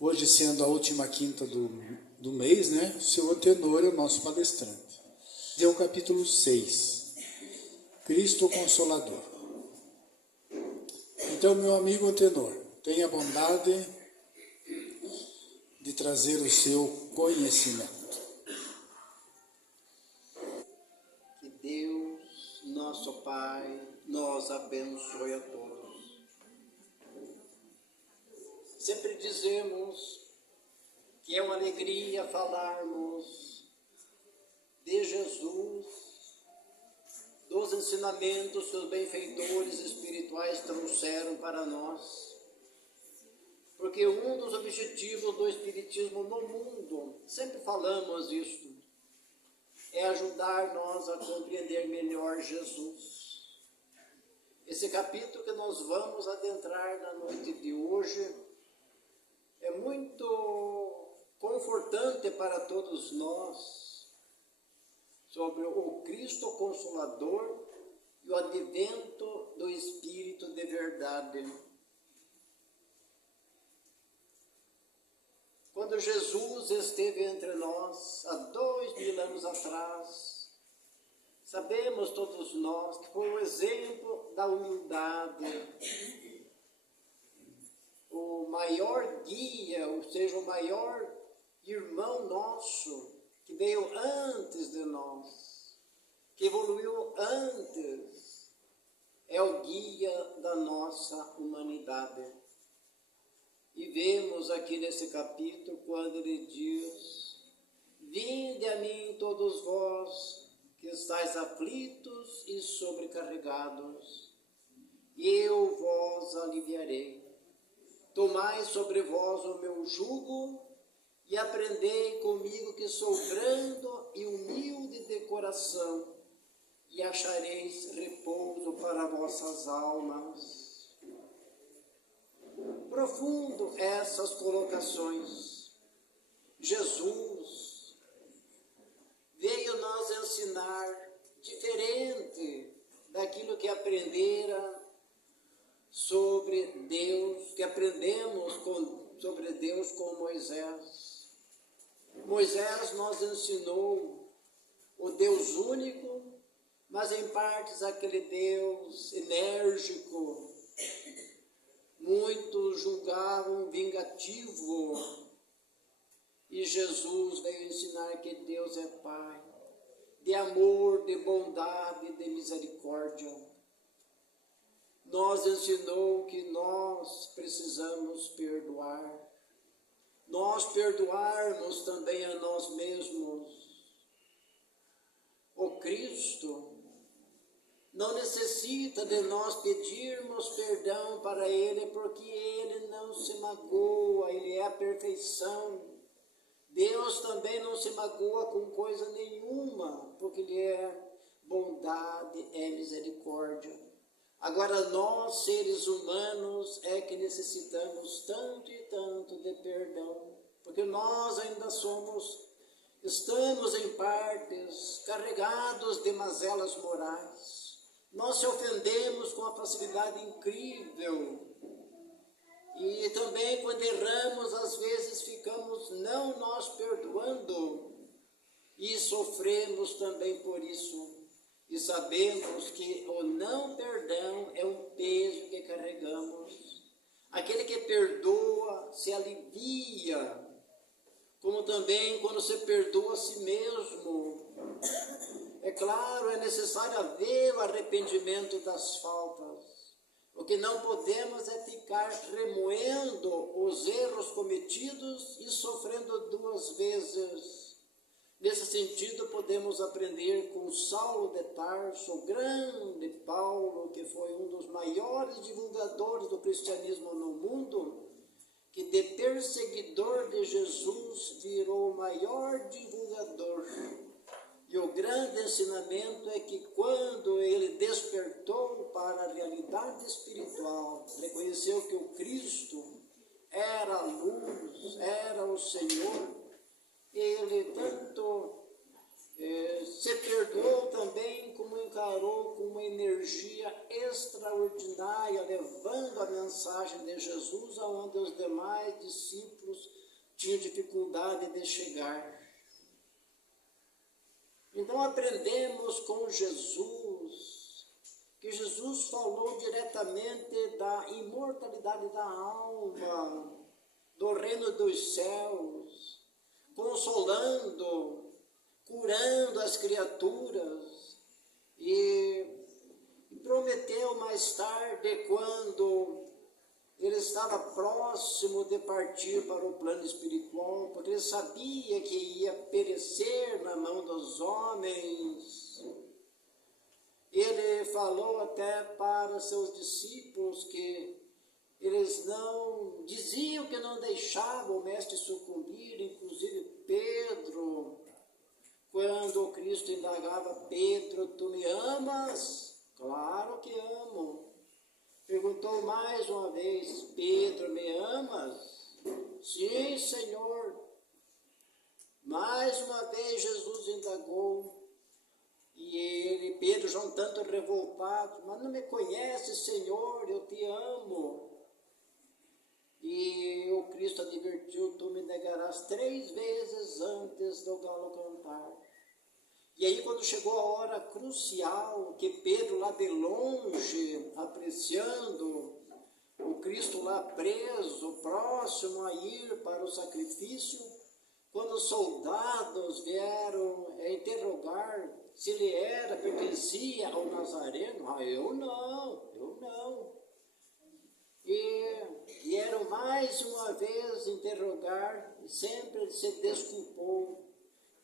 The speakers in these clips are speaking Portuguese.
Hoje, sendo a última quinta do mês, né? O seu Antenor é o nosso palestrante. É o capítulo 6, Cristo o Consolador. Então, meu amigo Antenor, tenha a bondade de trazer o seu conhecimento. Que Deus, nosso Pai, nos abençoe a todos. Sempre dizemos que é uma alegria falarmos de Jesus, dos ensinamentos que os benfeitores espirituais trouxeram para nós, porque um dos objetivos do Espiritismo no mundo, sempre falamos isto, é ajudar nós a compreender melhor Jesus. Esse capítulo que nós vamos adentrar na noite de hoje é muito confortante para todos nós, sobre o Cristo Consolador e o advento do Espírito de verdade. Quando Jesus esteve entre nós, há 2000 anos atrás, sabemos todos nós que foi um exemplo da humildade, o maior guia, ou seja, o maior irmão nosso, que veio antes de nós, que evoluiu antes, é o guia da nossa humanidade. E vemos aqui nesse capítulo, quando ele diz: vinde a mim todos vós que estáis aflitos e sobrecarregados, e eu vos aliviarei. Tomai sobre vós o meu jugo e aprendei comigo, que sou brando e humilde de coração, e achareis repouso para vossas almas. Profundo essas colocações. Jesus veio nos ensinar diferente daquilo que aprendera sobre Deus, que aprendemos sobre Deus com Moisés. Moisés nos ensinou o Deus único, mas em partes aquele Deus enérgico. Muitos julgavam vingativo, e Jesus veio ensinar que Deus é Pai, de amor, de bondade, de misericórdia. Nos ensinou que nós precisamos perdoar, nós perdoarmos também a nós mesmos. O Cristo não necessita de nós pedirmos perdão para Ele, porque Ele não se magoa, Ele é a perfeição. Deus também não se magoa com coisa nenhuma, porque Ele é bondade, é misericórdia. Agora nós, seres humanos, é que necessitamos tanto e tanto de perdão, porque nós ainda estamos em partes carregados de mazelas morais. Nós se ofendemos com uma facilidade incrível, e também quando erramos, às vezes ficamos não nós perdoando, e sofremos também por isso. E sabemos que o não perdão é um peso que carregamos. Aquele que perdoa se alivia, como também quando se perdoa a si mesmo. É claro, é necessário haver o arrependimento das faltas. O que não podemos é ficar remoendo os erros cometidos e sofrendo duas vezes. Nesse sentido, podemos aprender com Saulo de Tarso, o grande Paulo, que foi um dos maiores divulgadores do cristianismo no mundo, que de perseguidor de Jesus virou o maior divulgador. E o grande ensinamento é que quando ele despertou para a realidade espiritual, reconheceu que o Cristo era a luz, era o Senhor, ele tanto se perdoou também, como encarou com uma energia extraordinária, levando a mensagem de Jesus aonde os demais discípulos tinha dificuldade de chegar. Então aprendemos com Jesus, que Jesus falou diretamente da imortalidade da alma, do reino dos céus, consolando, curando as criaturas, e prometeu mais tarde, quando ele estava próximo de partir para o plano espiritual, porque ele sabia que ia perecer na mão dos homens. Ele falou até para seus discípulos que eles não diziam que não deixavam o mestre sucumbir, inclusive Pedro, quando o Cristo indagava: Pedro, tu me amas? Claro que amo. Perguntou mais uma vez: Pedro, me amas? Sim, Senhor. Mais uma vez Jesus indagou, e Pedro, já um tanto revoltado: mas não me conhece, Senhor, eu te amo. E o Cristo advertiu: tu me negarás 3 vezes antes do galo cantar. E aí, quando chegou a hora crucial, que Pedro lá de longe, apreciando o Cristo lá preso, próximo a ir para o sacrifício, quando os soldados vieram interrogar se ele pertencia ao Nazareno: eu não. E vieram mais uma vez interrogar, e sempre ele se desculpou.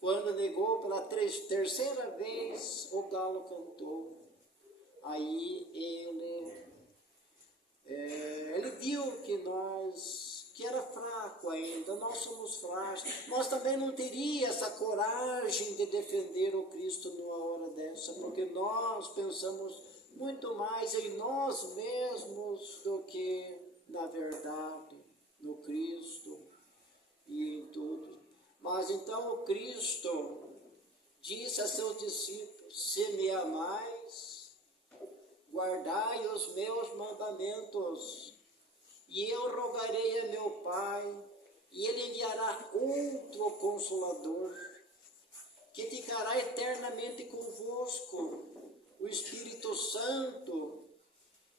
Quando negou pela 3ª vez, o galo cantou. Aí ele viu que era fraco ainda, nós somos fracos. Nós também não teríamos essa coragem de defender o Cristo numa hora dessa, porque nós pensamos muito mais em nós mesmos do que, na verdade, no Cristo e em tudo. Mas então o Cristo disse a seus discípulos: se me amais, guardai os meus mandamentos, e eu rogarei a meu Pai, e ele enviará outro Consolador, que ficará eternamente convosco, o Espírito Santo,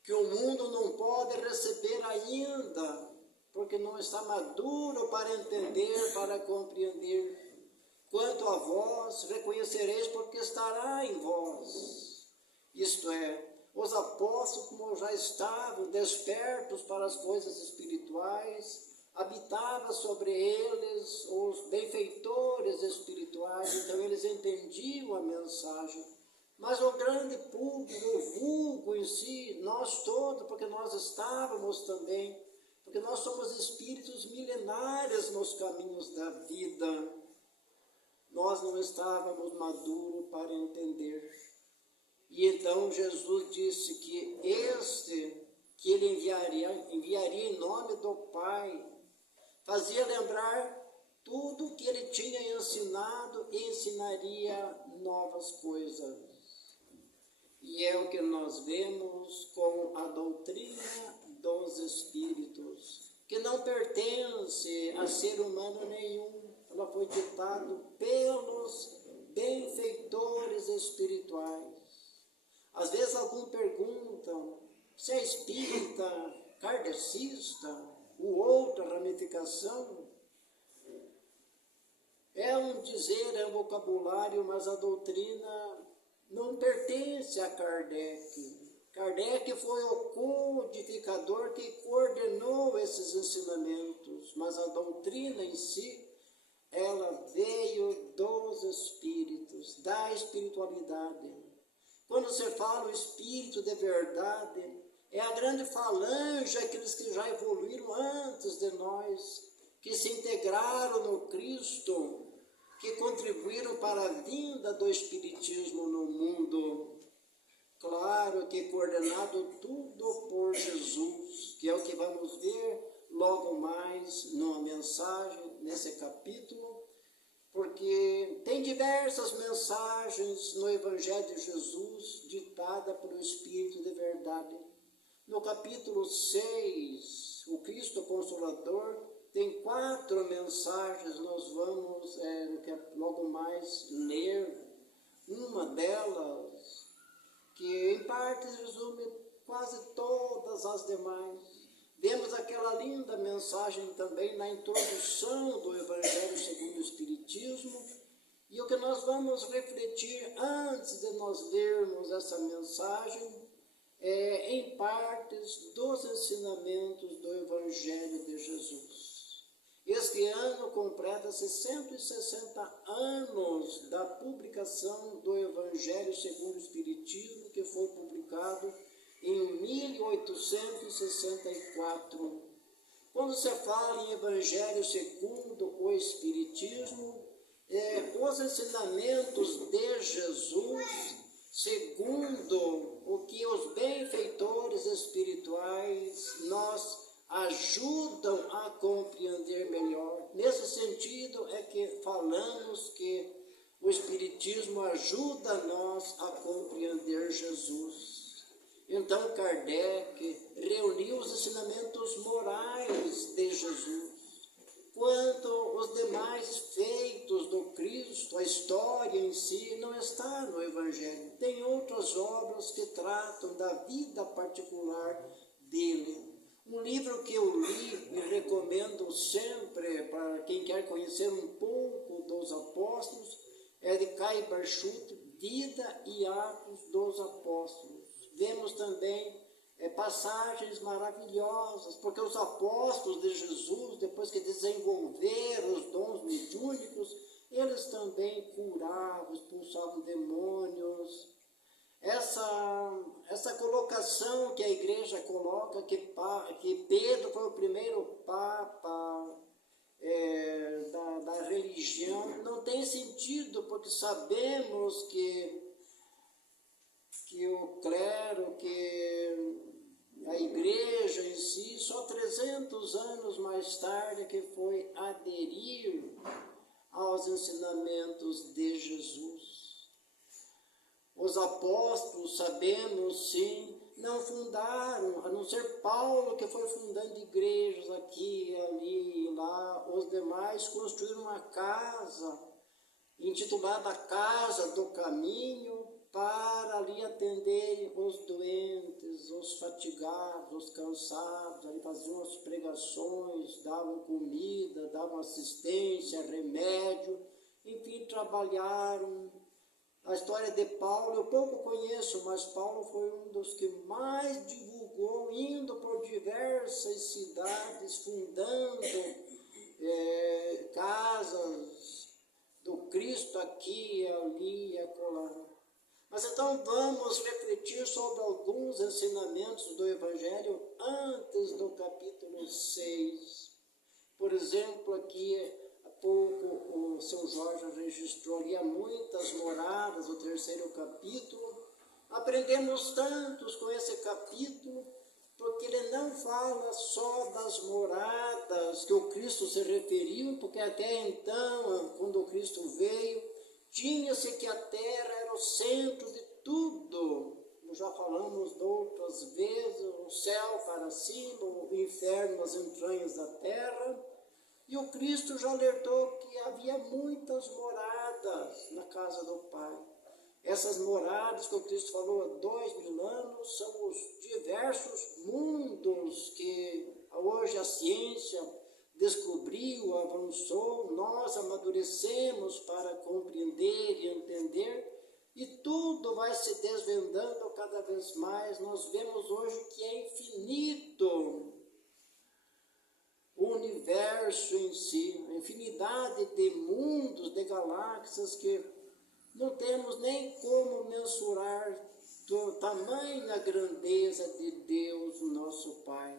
que o mundo não pode receber ainda, porque não está maduro para entender, para compreender. Quanto a vós, reconhecereis, porque estará em vós. Isto é, os apóstolos, como já estavam despertos para as coisas espirituais, habitava sobre eles os benfeitores espirituais, então eles entendiam a mensagem. Mas o grande público, o vulgo em si, nós todos, porque nós estávamos também, porque nós somos espíritos milenares nos caminhos da vida, nós não estávamos maduros para entender. E então Jesus disse que que ele enviaria em nome do Pai, fazia lembrar tudo o que ele tinha ensinado e ensinaria novas coisas. E é o que nós vemos com a doutrina dos Espíritos, que não pertence a ser humano nenhum. Ela foi ditada pelos benfeitores espirituais. Às vezes alguns perguntam: se é espírita, kardecista, ou outra ramificação? É um dizer, é um vocabulário, mas a doutrina não pertence a Kardec. Kardec foi o codificador que coordenou esses ensinamentos, mas a doutrina em si, ela veio dos espíritos, da espiritualidade. Quando você fala o espírito de verdade, é a grande falange, aqueles que já evoluíram antes de nós, que se integraram no Cristo, que contribuíram para a vinda do Espiritismo no mundo. Claro que coordenado tudo por Jesus, que é o que vamos ver logo mais numa mensagem, nesse capítulo, porque tem diversas mensagens no Evangelho de Jesus, ditada pelo Espírito de verdade. No capítulo 6, o Cristo Consolador tem 4 mensagens, nós vamos logo mais ler uma delas, que em parte resume quase todas as demais. Vemos aquela linda mensagem também na introdução do Evangelho segundo o Espiritismo, e o que nós vamos refletir antes de nós lermos essa mensagem é em partes dos ensinamentos do Evangelho de Jesus. Este ano completa-se 160 anos da publicação do Evangelho segundo o Espiritismo, que foi publicado em 1864. Quando se fala em Evangelho segundo o Espiritismo, os ensinamentos de Jesus, segundo o que os benfeitores espirituais nos ajudam a compreender melhor. Nesse sentido é que falamos que o Espiritismo ajuda nós a compreender Jesus. Então Kardec reuniu os ensinamentos morais de Jesus, quanto os demais feitos do Cristo, a história em si, não está no Evangelho. Tem outras obras que tratam da vida particular dele. Um livro que eu li e recomendo sempre para quem quer conhecer um pouco dos apóstolos é de Kai Barchut, Vida e Atos dos Apóstolos. Vemos também passagens maravilhosas, porque os apóstolos de Jesus, depois que desenvolveram os dons mediúnicos, eles também curavam, expulsavam demônios. Essa colocação que a igreja coloca, que Pedro foi o primeiro papa da religião, não tem sentido, porque sabemos que o clero, que a igreja em si, só 300 anos mais tarde que foi aderir aos ensinamentos de Jesus. Os apóstolos, sabemos sim, não fundaram, a não ser Paulo, que foi fundando igrejas aqui, ali, lá. Os demais construíram uma casa, intitulada Casa do Caminho, para ali atenderem os doentes, os fatigados, os cansados. Ali faziam as pregações, davam comida, davam assistência, remédio, enfim, trabalharam. A história de Paulo eu pouco conheço, mas Paulo foi um dos que mais divulgou, indo por diversas cidades, fundando casas do Cristo aqui, ali e acolá. Mas então vamos refletir sobre alguns ensinamentos do Evangelho antes do capítulo 6. Por exemplo, aqui há pouco o seu Jorge registrou ali há muitas moradas, o 3º capítulo. Aprendemos tantos com esse capítulo, porque ele não fala só das moradas que o Cristo se referiu, porque até então, quando o Cristo veio, tinha-se que a terra era o centro de tudo. Nós já falamos de outras vezes, o céu para cima, o inferno nas entranhas da terra. E o Cristo já alertou que havia muitas moradas na casa do Pai. Essas moradas que o Cristo falou há 2000 anos são os diversos mundos que hoje a ciência descobriu, avançou, nós amadurecemos para compreender e entender, e tudo vai se desvendando cada vez mais. Nós vemos hoje que é infinito o universo em si, a infinidade de mundos, de galáxias que não temos nem como mensurar tamanha grandeza de Deus, nosso Pai.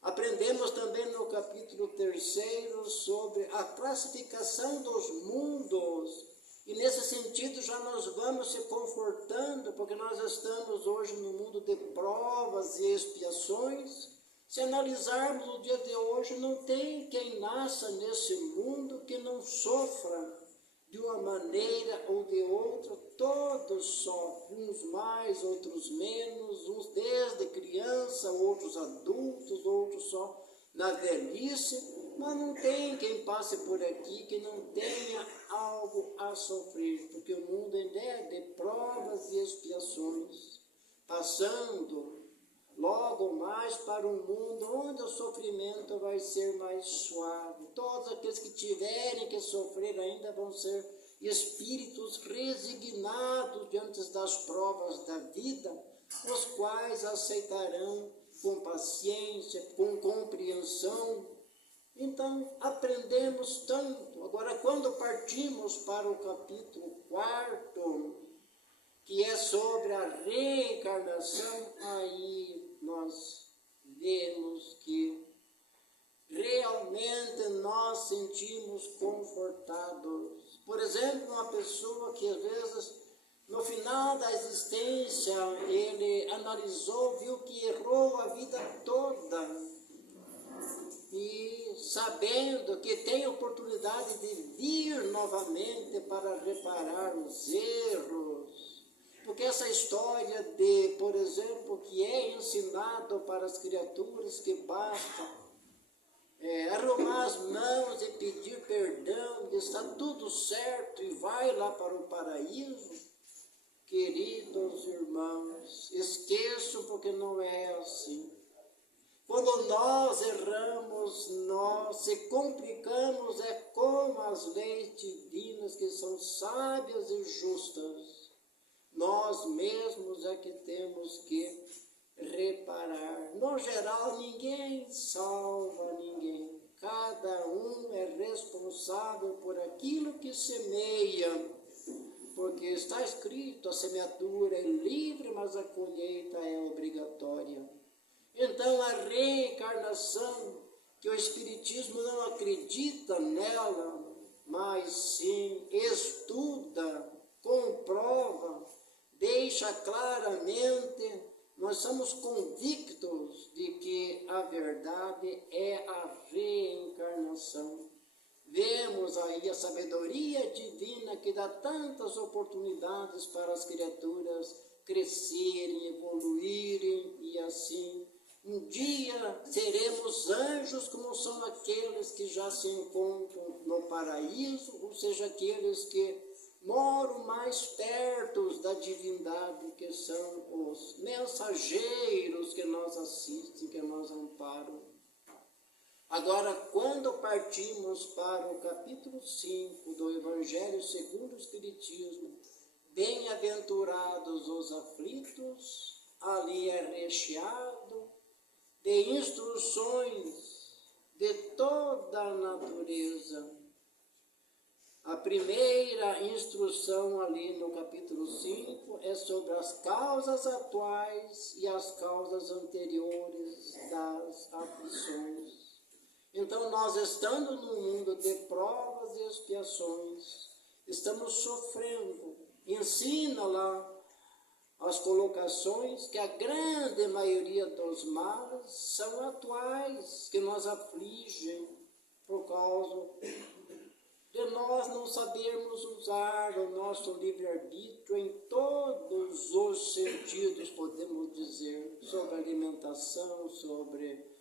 Aprendemos também no capítulo 3 sobre a classificação dos mundos, e nesse sentido já nós vamos se confortando, porque nós estamos hoje no mundo de provas e expiações. Se analisarmos o dia de hoje, não tem quem nasça nesse mundo que não sofra de uma maneira ou de outra. Todos sofrem, uns mais, outros menos, uns desde criança, outros adultos, outros só na velhice, mas não tem quem passe por aqui que não tenha algo a sofrer, porque o mundo ainda é de provas e expiações, passando logo mais para um mundo onde o sofrimento vai ser mais suave. Todos aqueles que tiverem que sofrer ainda vão ser espíritos resignados diante das provas da vida, os quais aceitarão com paciência, com compreensão. Então, aprendemos tanto. Agora, quando partimos para o capítulo 4, que é sobre a reencarnação, aí nós vemos que realmente nós sentimos confortados. Por exemplo, uma pessoa que às vezes no final da existência ele analisou, viu que errou a vida toda e sabendo que tem oportunidade de vir novamente para reparar os erros. Porque essa história de, por exemplo, que é ensinado para as criaturas que basta arrumar as mãos e pedir perdão, e está tudo certo e vai lá para o paraíso. Queridos irmãos, esqueçam, porque não é assim. Quando nós erramos, nós se complicamos com as leis divinas que são sábias e justas. Nós mesmos é que temos que reparar. No geral, ninguém salva ninguém. Cada um é responsável por aquilo que semeia, porque está escrito, a semeadura é livre, mas a colheita é obrigatória. Então, a reencarnação, que o Espiritismo não acredita nela, mas sim estuda, comprova, deixa claramente, nós somos convictos de que a verdade é a reencarnação. Vemos aí a sabedoria divina que dá tantas oportunidades para as criaturas crescerem, evoluírem e assim. Um dia seremos anjos como são aqueles que já se encontram no paraíso, ou seja, aqueles que moram mais perto da divindade, que são os mensageiros que nos assistem, que nos amparam. Agora, quando partimos para o capítulo 5 do Evangelho segundo o Espiritismo, bem-aventurados os aflitos, ali é recheado de instruções de toda a natureza. A primeira instrução ali no capítulo 5 é sobre as causas atuais e as causas anteriores das aflições. Então, nós estando num mundo de provas e expiações, estamos sofrendo. Ensina lá as colocações que a grande maioria dos males são atuais, que nos afligem por causa de nós não sabermos usar o nosso livre-arbítrio em todos os sentidos, podemos dizer, sobre alimentação, sobre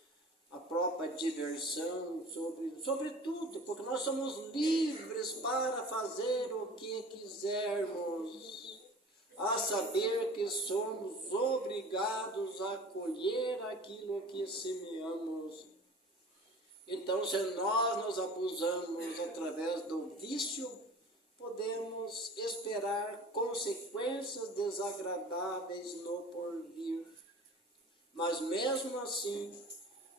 a própria diversão, sobre tudo, porque nós somos livres para fazer o que quisermos, a saber que somos obrigados a colher aquilo que semeamos. Então, se nós nos abusamos através do vício, podemos esperar consequências desagradáveis no porvir. Mas mesmo assim,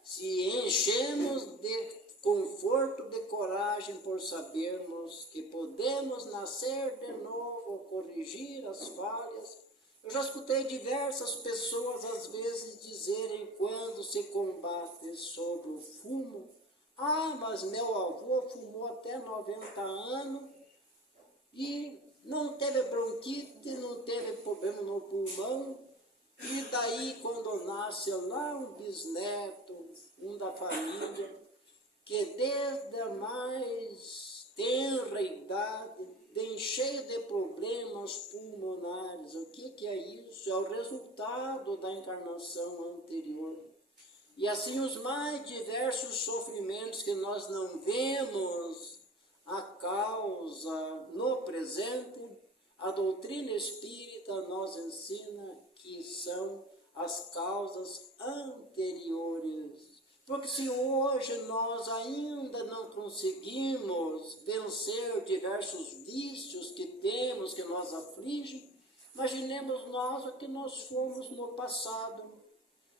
se enchemos de conforto, de coragem por sabermos que podemos nascer de novo, corrigir as falhas. Eu já escutei diversas pessoas às vezes dizerem quando se combate sobre o fumo: ah, mas meu avô fumou até 90 anos e não teve bronquite, não teve problema no pulmão. E daí, quando nasce lá um bisneto, um da família, que desde a mais tenra idade, vem cheio de problemas pulmonares. O que é isso? É o resultado da encarnação anterior. E assim os mais diversos sofrimentos que nós não vemos a causa no presente, a doutrina espírita nos ensina que são as causas anteriores. Porque se hoje nós ainda não conseguimos vencer diversos vícios que temos, que nos afligem, imaginemos nós o que nós fomos no passado,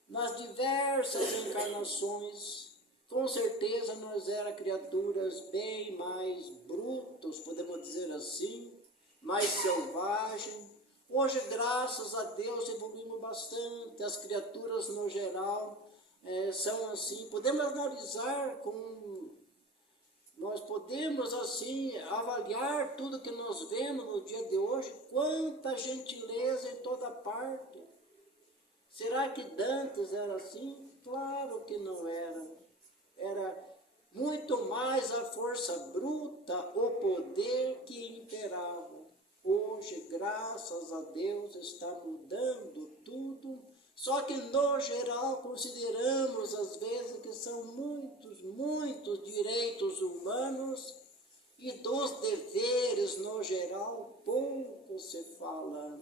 nas diversas encarnações. Com certeza nós éramos criaturas bem mais brutas, podemos dizer assim, mais selvagens. Hoje, graças a Deus, evoluímos bastante, as criaturas no geral são assim. Podemos analisar nós podemos assim avaliar tudo que nós vemos no dia de hoje, quanta gentileza em toda parte. Será que Dantes era assim? Claro que não era. Era muito mais a força bruta, o poder que imperava. Hoje, graças a Deus, está mudando tudo, só que no geral consideramos às vezes que são muitos direitos humanos e dos deveres no geral pouco se fala.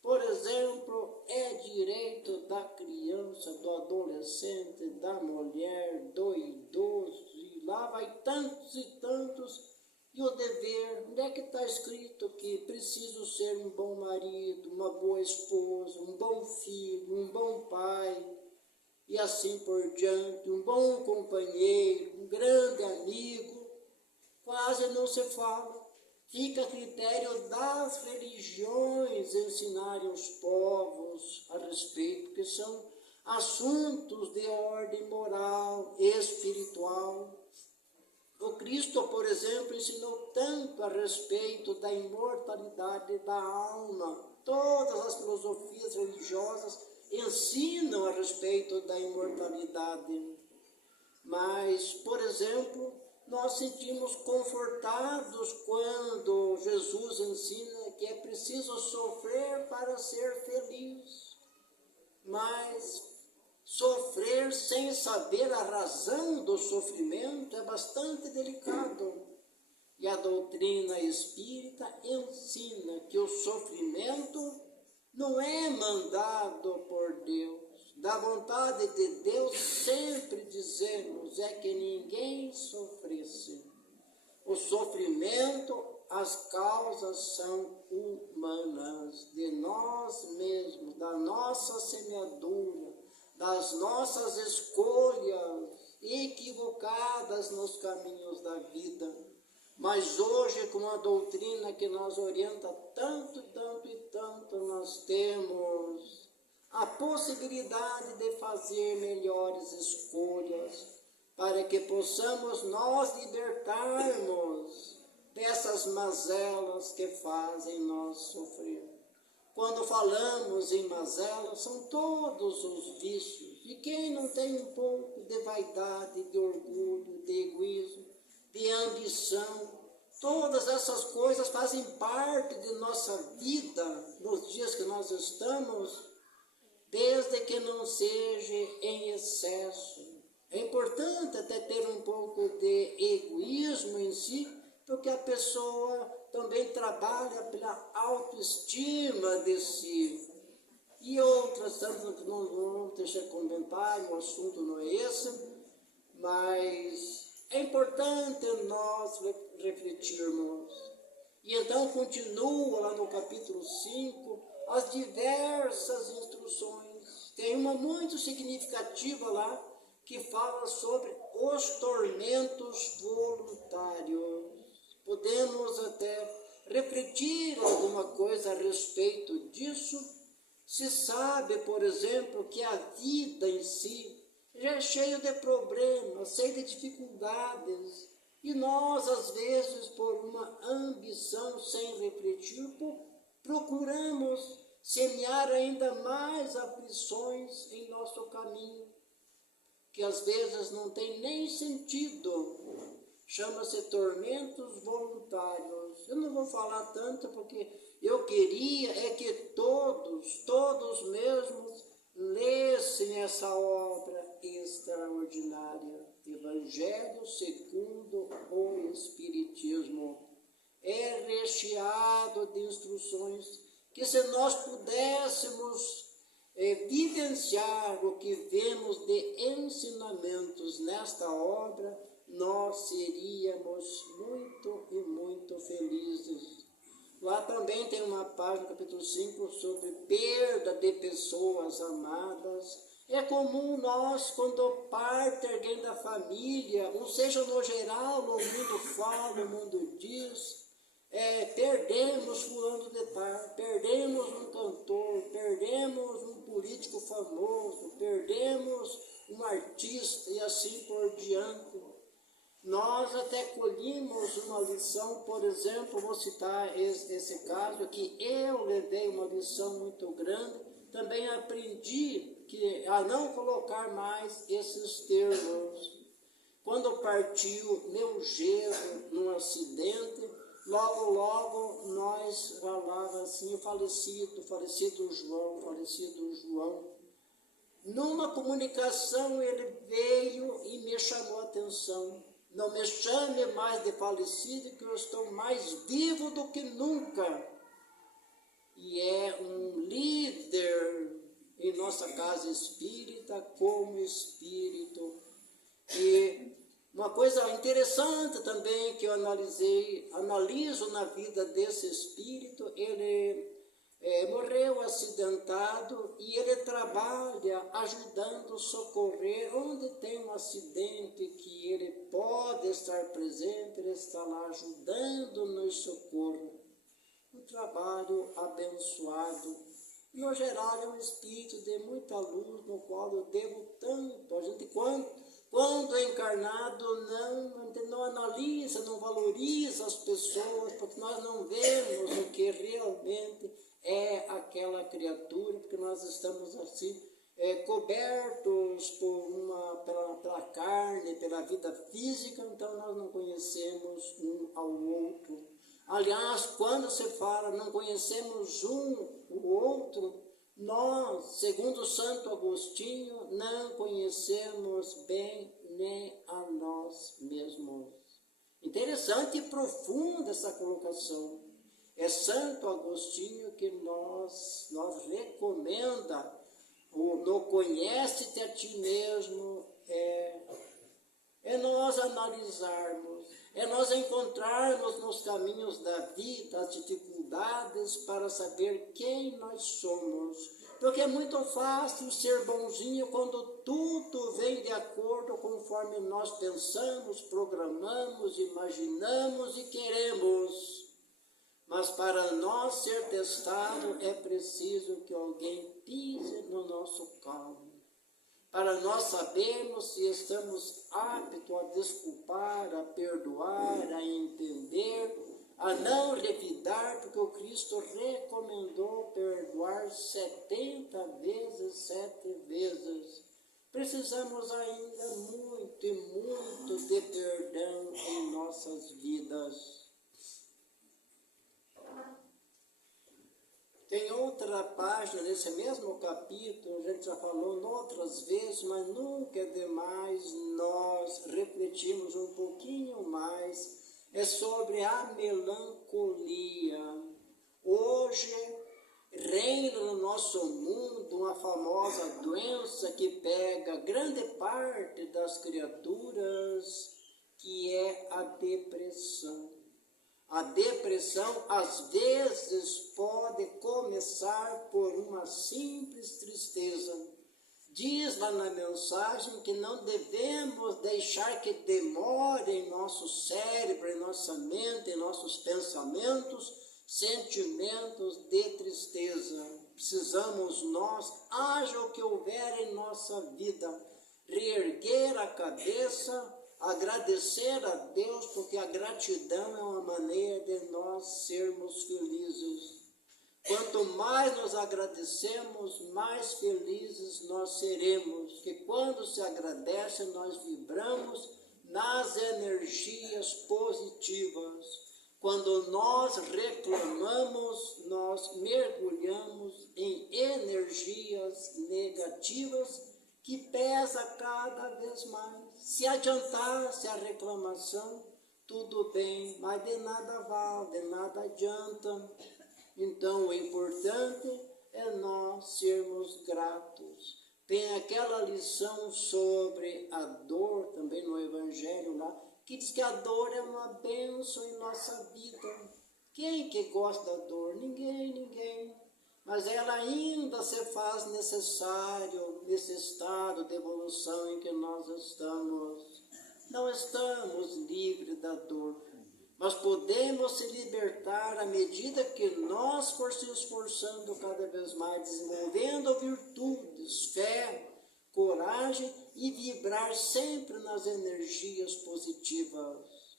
Por exemplo, é direito da criança, do adolescente, da mulher, do idoso, e lá vai tantos e tantos. E o dever, onde é que está escrito que preciso ser um bom marido, uma boa esposa, um bom filho, um bom pai, e assim por diante, um bom companheiro, um grande amigo? Quase não se fala. Fica a critério das religiões ensinarem aos povos a respeito, que são assuntos de ordem moral, espiritual. O Cristo, por exemplo, ensinou tanto a respeito da imortalidade da alma. Todas as filosofias religiosas ensinam a respeito da imortalidade. Mas, por exemplo, nós sentimos confortados quando Jesus ensina que é preciso sofrer para ser feliz. Mas sofrer sem saber a razão do sofrimento é bastante delicado. E a doutrina espírita ensina que o sofrimento não é mandado por Deus. Da vontade de Deus sempre dizemos é que ninguém sofresse. O sofrimento, as causas são humanas, de nós mesmos, da nossa semeadura, das nossas escolhas equivocadas nos caminhos da vida. Mas hoje, com a doutrina que nos orienta tanto, nós temos a possibilidade de fazer melhores escolhas, para que possamos nós libertarmos dessas mazelas que fazem nós sofrer. Quando falamos em mazelas, são todos os vícios. E quem não tem um pouco de vaidade, de orgulho, de egoísmo, de ambição, todas essas coisas fazem parte de nossa vida nos dias que nós estamos, desde que não seja em excesso. É importante até ter um pouco de egoísmo em si, porque a pessoa também trabalha pela autoestima de si. E outras, tanto não vamos deixar comentário, o assunto não é esse, mas é importante nós refletirmos. E então continua lá no capítulo 5, as diversas instruções. Tem uma muito significativa lá, que fala sobre os tormentos voluntários. Podemos até refletir alguma coisa a respeito disso. Se sabe, por exemplo, que a vida em si já é cheia de problemas, cheia de dificuldades. E nós, às vezes, por uma ambição sem refletir, procuramos semear ainda mais aflições em nosso caminho, que às vezes não tem nem sentido. Chama-se tormentos voluntários. Eu não vou falar tanto porque eu queria que todos mesmos lessem essa obra extraordinária, Evangelho segundo o Espiritismo. É recheado de instruções que, se nós pudéssemos vivenciar o que vemos de ensinamentos nesta obra, nós seríamos muito e muito felizes. Lá também tem uma página, capítulo 5, sobre perda de pessoas amadas. É comum nós, quando parte alguém da família, ou seja, no geral, o mundo fala, o mundo diz, perdemos fulano de tal, perdemos um cantor, perdemos um político famoso, perdemos um artista e assim por diante. Nós até colhimos uma lição, por exemplo, vou citar esse caso, que eu levei uma lição muito grande, também aprendi a não colocar mais esses termos. Quando partiu meu genro num acidente, logo nós falava assim, falecido João. Numa comunicação ele veio e me chamou a atenção. Não me chame mais de falecido, que eu estou mais vivo do que nunca. E é um líder em nossa casa espírita como espírito. E uma coisa interessante também que eu analiso na vida desse espírito, ele morreu acidentado e ele trabalha ajudando a socorrer. Onde tem um acidente que ele pode estar presente, ele está lá ajudando no socorro. Um trabalho abençoado. No geral, é um espírito de muita luz, no qual eu devo tanto. A gente, quando é encarnado, não analisa, não valoriza as pessoas, porque nós não vemos o que realmente é aquela criatura, porque nós estamos assim, cobertos pela carne, pela vida física, então nós não conhecemos um ao outro. Aliás, quando se fala não conhecemos o outro, nós, segundo Santo Agostinho, não conhecemos bem nem a nós mesmos. Interessante e profunda essa colocação. É Santo Agostinho que nos recomenda, no conhece-te a ti mesmo, é nós analisarmos, é nós encontrarmos nos caminhos da vida as dificuldades para saber quem nós somos. Porque é muito fácil ser bonzinho quando tudo vem de acordo conforme nós pensamos, programamos, imaginamos e queremos. Mas para nós ser testado é preciso que alguém pise no nosso calo, para nós sabermos se estamos aptos a desculpar, a perdoar, a entender, a não revidar, porque o Cristo recomendou perdoar 70 vezes, 7 vezes. Precisamos ainda muito e muito de perdão em nossas vidas. Tem outra página nesse mesmo capítulo, a gente já falou outras vezes, mas nunca é demais nós refletirmos um pouquinho mais, sobre a melancolia. Hoje reina no nosso mundo uma famosa doença que pega grande parte das criaturas, que é a depressão. A depressão, às vezes, pode começar por uma simples tristeza. Diz lá na mensagem que não devemos deixar que demore em nosso cérebro, em nossa mente, em nossos pensamentos, sentimentos de tristeza. Precisamos nós, haja o que houver em nossa vida, reerguer a cabeça, agradecer a Deus, porque a gratidão é uma maneira de nós sermos felizes. Quanto mais nos agradecemos, mais felizes nós seremos, porque quando se agradece, nós vibramos nas energias positivas. Quando nós reclamamos, nós mergulhamos em energias negativas que pesa cada vez mais. Se adiantasse a reclamação, tudo bem, mas de nada vale, de nada adianta. Então, o importante é nós sermos gratos. Tem aquela lição sobre a dor, também no Evangelho lá, que diz que a dor é uma bênção em nossa vida. Quem que gosta da dor? Ninguém. Mas ela ainda se faz necessário nesse estado de evolução em que nós estamos. Não estamos livres da dor, mas podemos se libertar à medida que nós for se esforçando cada vez mais, desenvolvendo virtudes, fé, coragem e vibrar sempre nas energias positivas.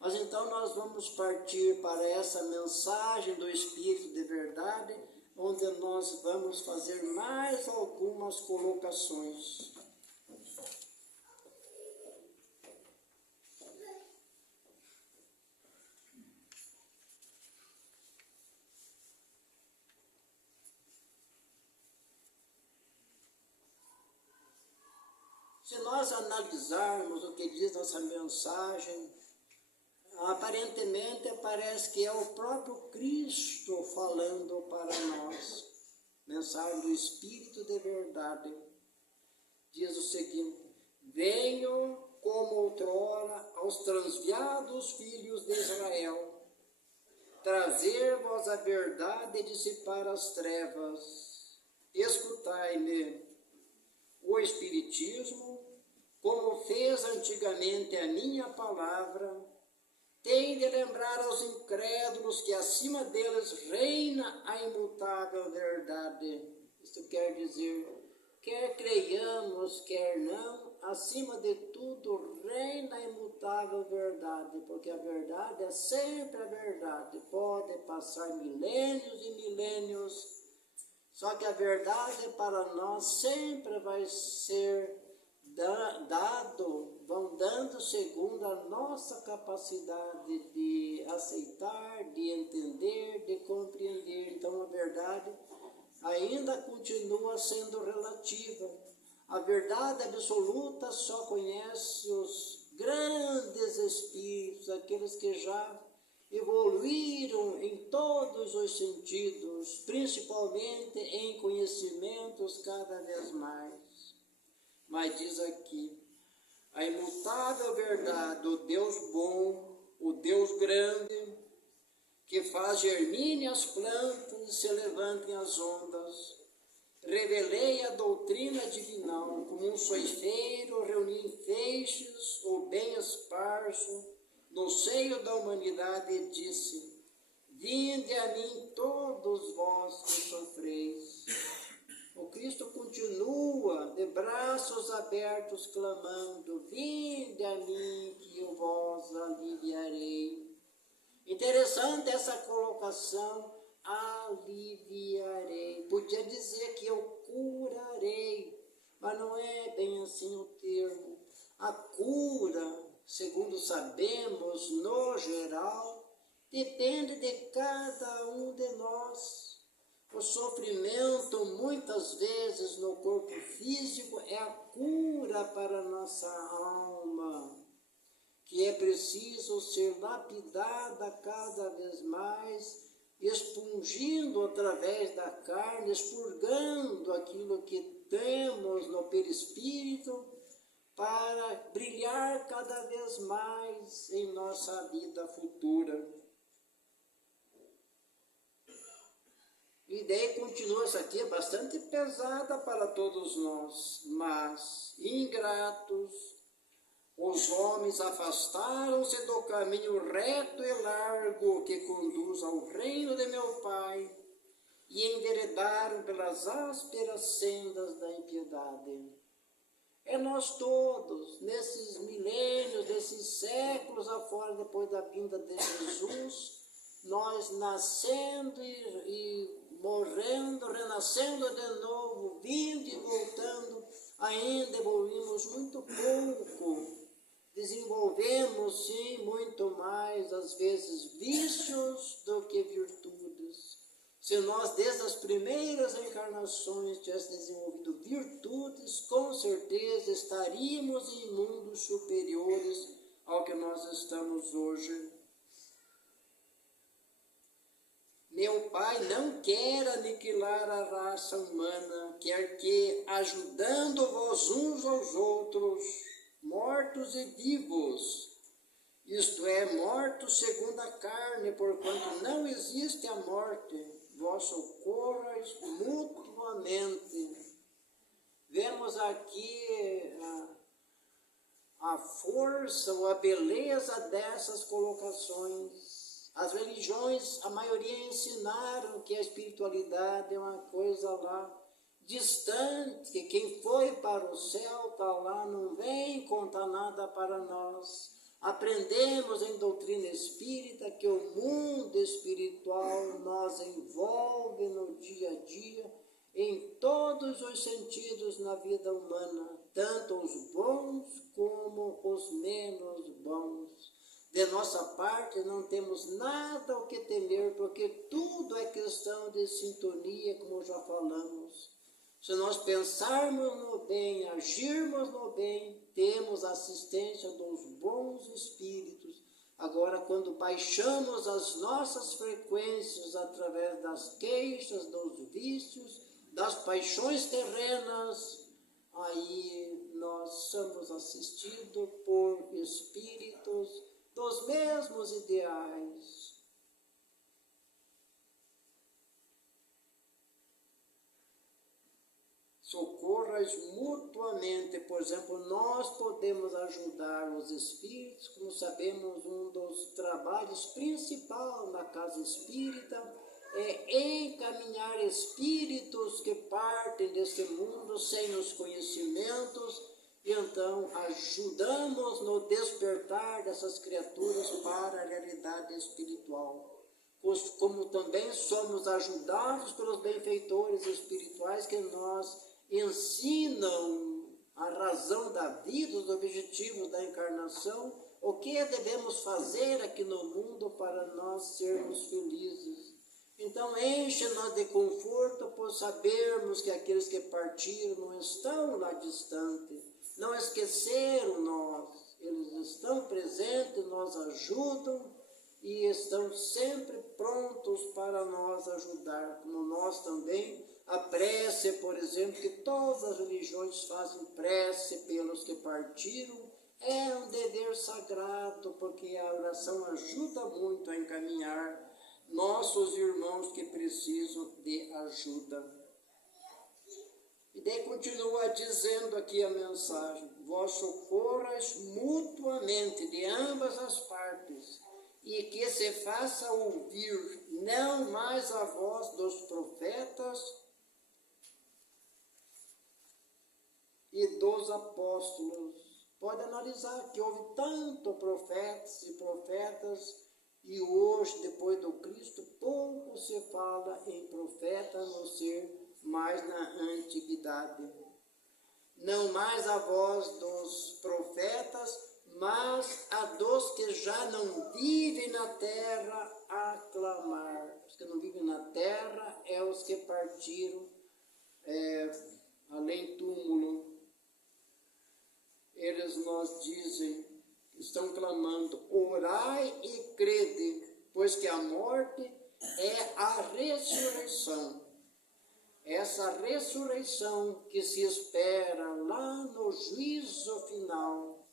Mas então nós vamos partir para essa mensagem do Espírito de verdade, onde nós vamos fazer mais algumas colocações. Se nós analisarmos o que diz essa mensagem, aparentemente parece que é o próprio Cristo falando para nós. Mensagem do Espírito de verdade. Diz o seguinte: venho como outrora aos transviados filhos de Israel, trazer-vos a verdade e dissipar as trevas. Escutai-me. O Espiritismo, como fez antigamente a minha palavra, tem de lembrar aos incrédulos que acima deles reina a imutável verdade. Isto quer dizer, quer creiamos, quer não, acima de tudo reina a imutável verdade, porque a verdade é sempre a verdade. Pode passar milênios e milênios, só que a verdade para nós sempre vai ser vão dando segundo a nossa capacidade de aceitar, de entender, de compreender. Então a verdade ainda continua sendo relativa. A verdade absoluta só conhece os grandes espíritos, aqueles que já evoluíram em todos os sentidos, principalmente em conhecimentos cada vez mais. Mas diz aqui, a imutável verdade, o Deus bom, o Deus grande, que faz germinem as plantas e se levantem as ondas, revelei a doutrina divinal, como um soifeiro reuni em feixes o bem esparso no seio da humanidade e disse: vinde a mim todos vós que sofreis. O Cristo continua de braços abertos clamando: vinde a mim que eu vos aliviarei. Interessante essa colocação, aliviarei. Podia dizer que eu curarei, mas não é bem assim o termo. A cura, segundo sabemos, no geral, depende de cada um de nós. O sofrimento, muitas vezes, no corpo físico, é a cura para a nossa alma, que é preciso ser lapidada cada vez mais, expungindo através da carne, expurgando aquilo que temos no perispírito, para brilhar cada vez mais em nossa vida futura. E daí continua, essa aqui é bastante pesada para todos nós, mas ingratos, os homens afastaram-se do caminho reto e largo que conduz ao reino de meu Pai e enveredaram pelas ásperas sendas da impiedade. É nós todos, nesses milênios, nesses séculos afora, depois da vinda de Jesus, nós nascendo e morrendo, renascendo de novo, vindo e voltando, ainda evoluímos muito pouco desenvolvemos sim muito mais, às vezes, vícios do que virtudes. Se nós, desde as primeiras encarnações, tivéssemos desenvolvido virtudes, com certeza estaríamos em mundos superiores ao que nós estamos hoje. Meu Pai não quer aniquilar a raça humana, quer que, ajudando-vos uns aos outros, mortos e vivos, isto é, mortos segundo a carne, porquanto não existe a morte, vós socorrais mutuamente. Vemos aqui a força ou a beleza dessas colocações. As religiões, a maioria ensinaram que a espiritualidade é uma coisa lá distante, que quem foi para o céu está lá, não vem contar nada para nós. Aprendemos em doutrina espírita que o mundo espiritual nos envolve no dia a dia, em todos os sentidos na vida humana, tanto os bons como os menos bons. De nossa parte não temos nada o que temer, porque tudo é questão de sintonia, como já falamos. Se nós pensarmos no bem, agirmos no bem, temos a assistência dos bons espíritos. Agora, quando baixamos as nossas frequências através das queixas, dos vícios, das paixões terrenas, aí nós somos assistidos por espíritos dos mesmos ideais. Socorras mutuamente, por exemplo, nós podemos ajudar os espíritos, como sabemos, um dos trabalhos principais na casa espírita é encaminhar espíritos que partem desse mundo sem os conhecimentos, e então ajudamos no despertar dessas criaturas para a realidade espiritual. Como também somos ajudados pelos benfeitores espirituais que nos ensinam a razão da vida, os objetivos da encarnação, o que devemos fazer aqui no mundo para nós sermos felizes. Então enche-nos de conforto por sabermos que aqueles que partiram não estão lá distante, não esqueceram nós, eles estão presentes, nos ajudam e estão sempre prontos para nos ajudar, como nós também. A prece, por exemplo, que todas as religiões fazem prece pelos que partiram, é um dever sagrado, porque a oração ajuda muito a encaminhar nossos irmãos que precisam de ajuda. E daí continua dizendo aqui a mensagem: vós socorras mutuamente de ambas as partes, e que se faça ouvir não mais a voz dos profetas e dos apóstolos. Pode analisar que houve tanto profetas e profetas, e hoje, depois do Cristo, pouco se fala em profeta, a não ser mais na antiguidade. Não mais a voz dos profetas, mas a dos que já não vivem na terra a clamar. Os que não vivem na terra é os que partiram além túmulo. Eles nos dizem, estão clamando: orai e crede, pois que a morte é a ressurreição. Essa ressurreição que se espera lá no juízo final,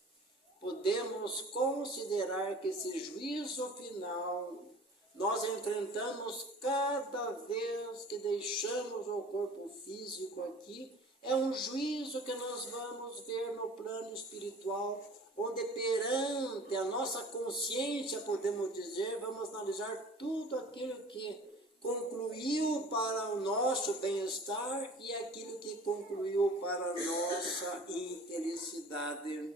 podemos considerar que esse juízo final nós enfrentamos cada vez que deixamos o corpo físico aqui. É um juízo que nós vamos ver no plano espiritual, onde perante a nossa consciência, podemos dizer, vamos analisar tudo aquilo que concluiu para o nosso bem-estar e aquilo que concluiu para a nossa infelicidade.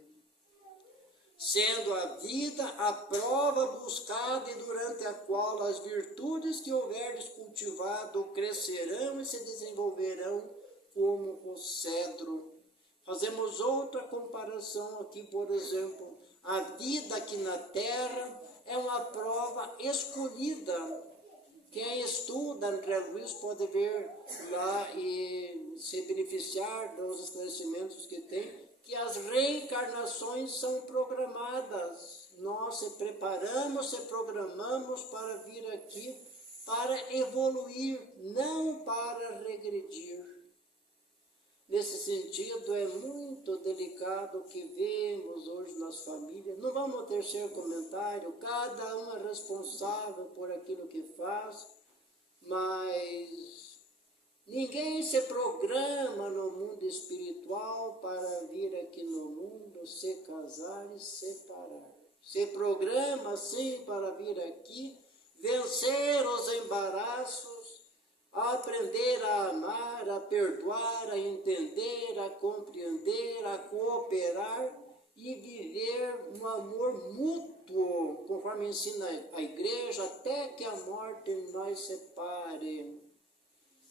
Sendo a vida a prova buscada e durante a qual as virtudes que houveres cultivado crescerão e se desenvolverão como o cedro. Fazemos outra comparação aqui, por exemplo, A vida aqui na Terra é uma prova escolhida. Quem estuda André Luiz pode ver lá e se beneficiar dos esclarecimentos que tem, que as reencarnações são programadas. Nós se preparamos, se programamos para vir aqui, para evoluir, não para regredir. Nesse sentido, é muito delicado o que vemos hoje nas famílias. Não vamos tecer comentário, cada um é responsável por aquilo que faz, mas ninguém se programa no mundo espiritual para vir aqui no mundo se casar e separar. Se programa, sim, para vir aqui, vencer os embaraços, a aprender a amar, a perdoar, a entender, a compreender, a cooperar e viver um amor mútuo, conforme ensina a igreja, até que a morte nos separe.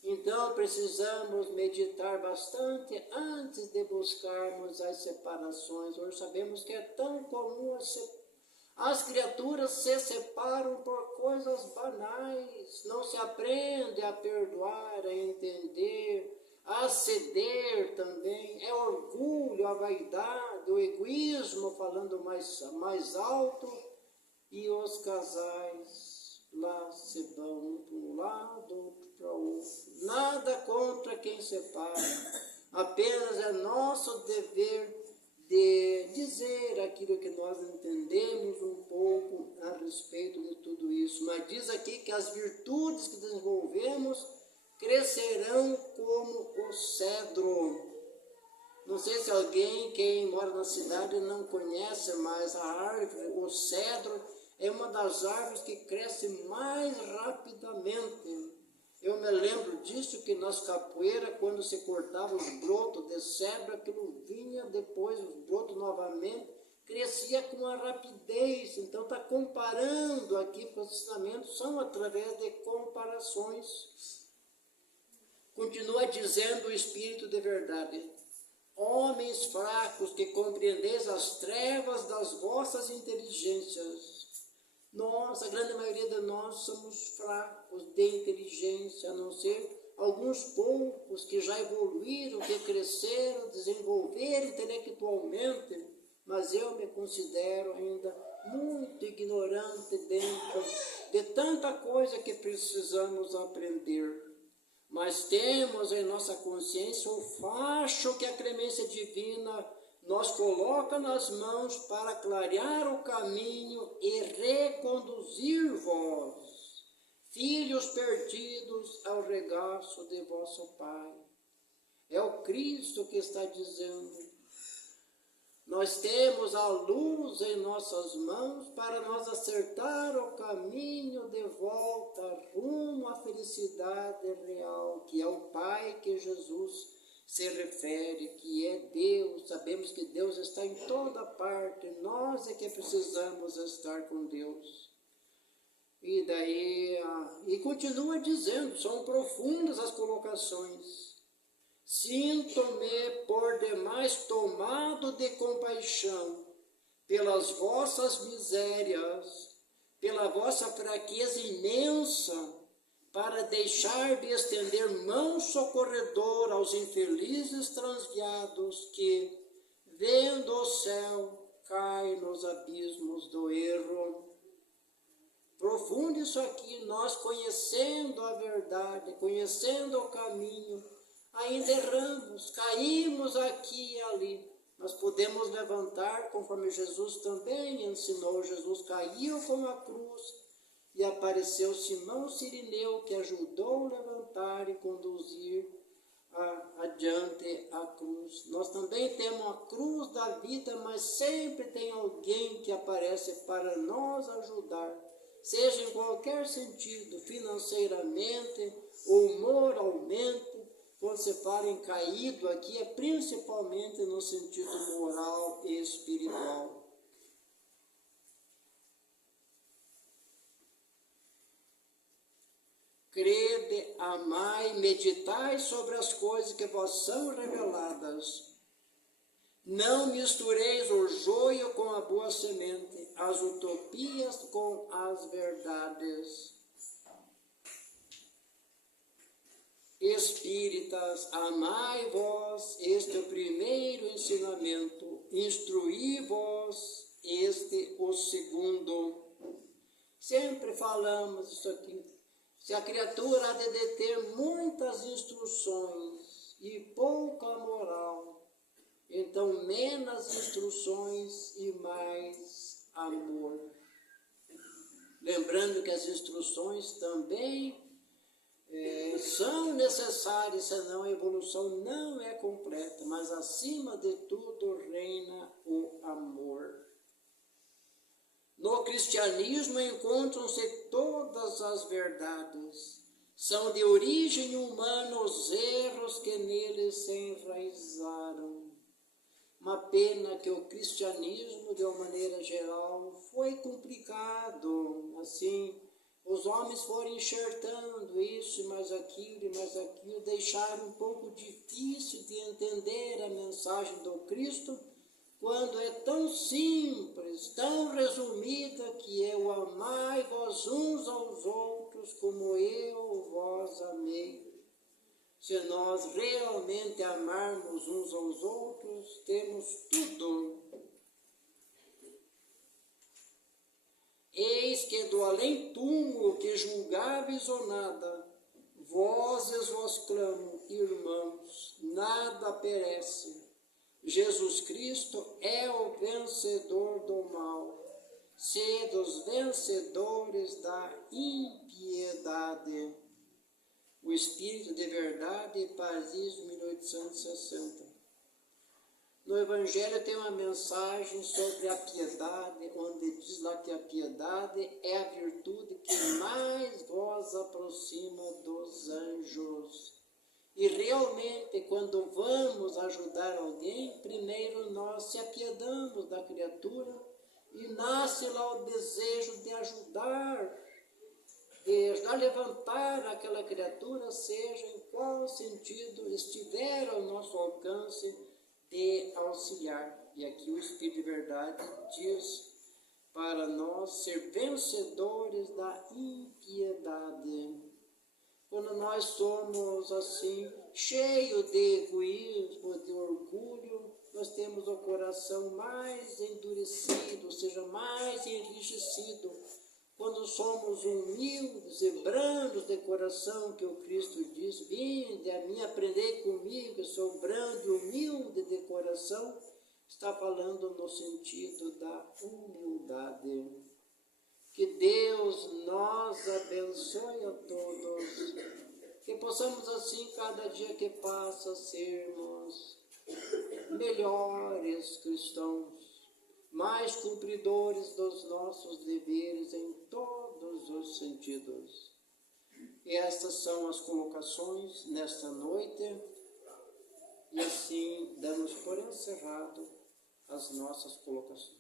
Então precisamos meditar bastante antes de buscarmos as separações. Hoje sabemos que é tão comum as criaturas se separam por coisas banais, não se aprende a perdoar, a entender, a ceder também. É orgulho, a vaidade, o egoísmo falando mais alto, e os casais lá se vão um para um lado, outro para o outro. Nada contra quem separa, apenas é nosso dever de dizer aquilo que nós entendemos um pouco a respeito de tudo isso. Mas diz aqui que as virtudes que desenvolvemos crescerão como o cedro. Não sei se alguém, quem mora na cidade, não conhece, mas a árvore, o cedro, é uma das árvores que cresce mais rapidamente. Eu me lembro disso, que nas capoeiras, quando se cortava os brotos de cedro, aquilo vinha depois, os brotos novamente, crescia com uma rapidez. Então está comparando aqui, porque os ensinamentos são através de comparações. Continua dizendo o Espírito de verdade: homens fracos, que compreendeis as trevas das vossas inteligências. Nós, a grande maioria de nós, somos fracos de inteligência, a não ser alguns poucos que já evoluíram, que cresceram, desenvolveram intelectualmente, mas eu me considero ainda muito ignorante dentro de tanta coisa que precisamos aprender. Mas temos em nossa consciência o facho que a clemência divina nos coloca nas mãos para clarear o caminho e reconduzir vós, filhos perdidos, ao regaço de vosso Pai. É o Cristo que está dizendo. Nós temos a luz em nossas mãos para nós acertar o caminho de volta rumo à felicidade real, que é o Pai que Jesus se refere, que é Deus. Sabemos que Deus está em toda parte, nós é que precisamos estar com Deus. E daí, e continua dizendo, são profundas as colocações. Sinto-me por demais tomado de compaixão pelas vossas misérias, pela vossa fraqueza imensa, para deixar de estender mão socorredora aos infelizes transviados que, vendo o céu, caem nos abismos do erro. Profundo isso aqui, nós conhecendo a verdade, conhecendo o caminho, ainda erramos, caímos aqui e ali. Nós podemos levantar, conforme Jesus também ensinou. Jesus caiu com a cruz e apareceu Simão Cirineu, que ajudou a levantar e conduzir adiante a cruz. Nós também temos a cruz da vida, mas sempre tem alguém que aparece para nos ajudar, seja em qualquer sentido, financeiramente ou moralmente. Quando se fala em caído aqui, é principalmente no sentido moral e espiritual. Crede, amai, meditai sobre as coisas que vos são reveladas. Não mistureis o joio com a boa semente, as utopias com as verdades. Espíritas, amai vós este o primeiro ensinamento, instruí-vos este o segundo. Sempre falamos isso aqui. Se a criatura há de ter muitas instruções e pouca moral, então menos instruções e mais amor. Lembrando que as instruções também são necessárias, senão a evolução não é completa, mas acima de tudo reina o amor. No cristianismo encontram-se todas as verdades. São de origem humana os erros que neles se enraizaram. Uma pena que o cristianismo, de uma maneira geral, foi complicado. Assim, os homens foram enxertando isso, mais aquilo, deixaram um pouco difícil de entender a mensagem do Cristo, quando é tão simples, tão resumida, que é o amai vós uns aos outros como eu vós amei. Se nós realmente amarmos uns aos outros, temos tudo. Eis que do além-túmulo que julgáveis ou nada, vozes vos clamo, irmãos, nada perece. Jesus Cristo é o vencedor do mal, sede os vencedores da impiedade. O Espírito de Verdade, Paris, 1860. No Evangelho tem uma mensagem sobre a piedade, onde diz lá que a piedade é a virtude que mais vos aproxima dos anjos. E realmente, quando vamos ajudar alguém, primeiro nós se apiedamos da criatura e nasce lá o desejo de ajudar, de levantar aquela criatura, seja em qual sentido estiver ao nosso alcance, de auxiliar. E aqui o Espírito de Verdade diz para nós ser vencedores da impiedade. Quando nós somos assim, cheios de egoísmo, de orgulho, nós temos o coração mais endurecido, ou seja, mais enrijecido. Quando somos humildes e brandos de coração, que o Cristo diz, vinde a mim, aprendei comigo, sou brando e humilde de coração, está falando no sentido da humildade. Que Deus nos abençoe a todos, que possamos assim, cada dia que passa, sermos melhores cristãos, mais cumpridores dos nossos deveres em todos os sentidos. E estas são as colocações nesta noite, e assim damos por encerrado as nossas colocações.